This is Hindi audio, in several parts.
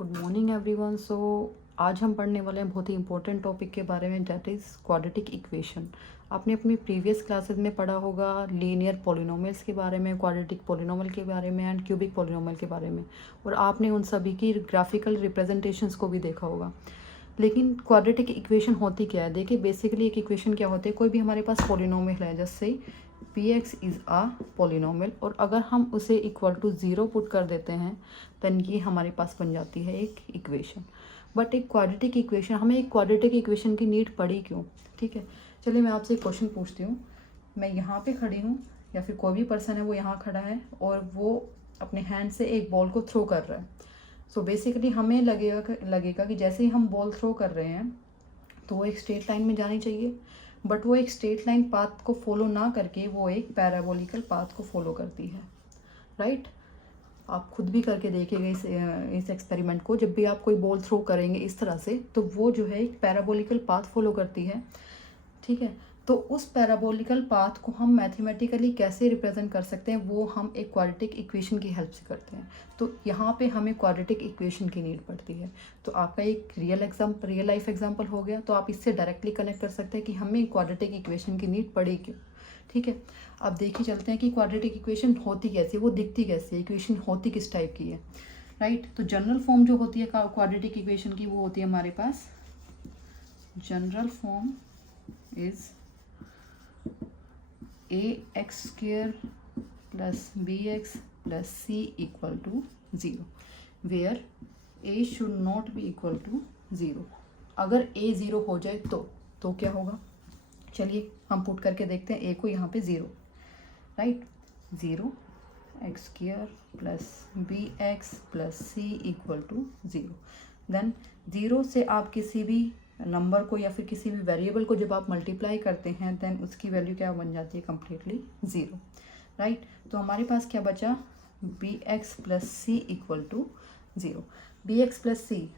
Good morning everyone. सो आज हम पढ़ने वाले हैं बहुत ही इंपॉर्टेंट टॉपिक के बारे में, दैट इज़ क्वाड्रेटिक इक्वेशन। आपने अपनी प्रीवियस क्लासेस में पढ़ा होगा लीनियर पॉलिनोमियल्स के बारे में, क्वाड्रेटिक पॉलिनोमियल के बारे में एंड क्यूबिक पॉलिनोमियल के बारे में, और आपने उन सभी की ग्राफिकल रिप्रेजेंटेशंस को भी देखा होगा। लेकिन क्वाड्रेटिक इक्वेशन होती क्या है? देखिए, बेसिकली एक इक्वेशन क्या होती है, कोई भी हमारे पास पॉलिनोमियल है, जैसे P X is a polynomial, और अगर हम उसे इक्वल टू ज़ीरो पुट कर देते हैं देन ये हमारे पास बन जाती है एक इक्वेशन। बट एक क्वाड्रेटिक इक्वेशन, हमें एक क्वाड्रेटिक इक्वेशन की नीड पड़ी क्यों? ठीक है, चलिए मैं आपसे एक क्वेश्चन पूछती हूँ। मैं यहाँ पे खड़ी हूँ या फिर कोई भी पर्सन है वो यहाँ खड़ा है और वो अपने हैंड से एक बॉल को थ्रो कर रहा है। सो बेसिकली हमें लगेगा कि जैसे ही हम बॉल थ्रो कर रहे हैं तो वो एक स्ट्रेट लाइन में जानी चाहिए, बट वो एक स्ट्रेट लाइन पाथ को फॉलो ना करके वो एक पैराबोलिकल पाथ को फॉलो करती है, राइट? आप खुद भी करके देखिएगा इस एक्सपेरिमेंट को। जब भी आप कोई बॉल थ्रो करेंगे इस तरह से, तो वो जो है एक पैराबोलिकल पाथ फॉलो करती है, ठीक है। तो उस पैराबोलिकल पाथ को हम मैथमेटिकली कैसे रिप्रेजेंट कर सकते हैं, वो हम एक क्वाड्रेटिक इक्वेशन की हेल्प से करते हैं। तो यहाँ पे हमें क्वाड्रेटिक इक्वेशन की नीड पड़ती है। तो आपका एक रियल लाइफ एग्जांपल हो गया, तो आप इससे डायरेक्टली कनेक्ट कर सकते हैं कि हमें क्वाड्रेटिक इक्वेशन की नीड पड़ी क्यों। ठीक है, अब देखिए चलते हैं कि क्वाड्रेटिक इक्वेशन होती कैसी है, वो दिखती कैसी है, इक्वेशन होती किस टाइप की है, राइट? तो जनरल फॉर्म जो होती है क्वाड्रेटिक इक्वेशन की, वो होती है हमारे पास general form is ax² plus bx plus c equal to 0, where a should not be equal to 0। अगर a 0 हो जाए तो क्या होगा? चलिए हम पुट करके देखते हैं a को यहाँ पे 0, right? 0 x² plus bx plus c equal to 0। Then 0 से आप किसी भी नंबर को या फिर किसी भी वेरिएबल को जब आप मल्टीप्लाई करते हैं देन उसकी वैल्यू क्या बन जाती है? Completely 0, right? तो हमारे पास क्या बचा? B x plus c equal to 0। B x plus c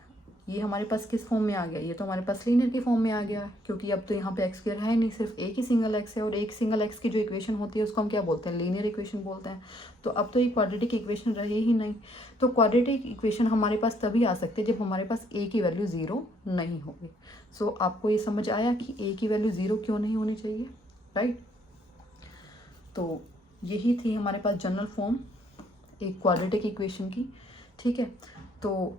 ये हमारे पास किस फॉर्म में आ गया? ये तो हमारे पास लीनियर की फॉर्म में आ गया, क्योंकि अब तो यहाँ पे एक्स स्क्वायर है नहीं, सिर्फ एक ही सिंगल एक्स है, और एक सिंगल एक्स की जो इक्वेशन होती है उसको हम क्या बोलते हैं? लीनियर इक्वेशन बोलते हैं। तो अब तो ये क्वाड्रेटिक इक्वेशन रही ही नहीं। तो क्वाड्रेटिक इक्वेशन हमारे पास तभी आ सकते हैं जब हमारे पास ए की वैल्यू 0 नहीं होगी। सो आपको ये समझ आया कि ए की वैल्यू 0 क्यों नहीं होनी चाहिए, राइट? तो यही थी हमारे पास जनरल फॉर्म एक क्वाड्रेटिक इक्वेशन की, ठीक है। तो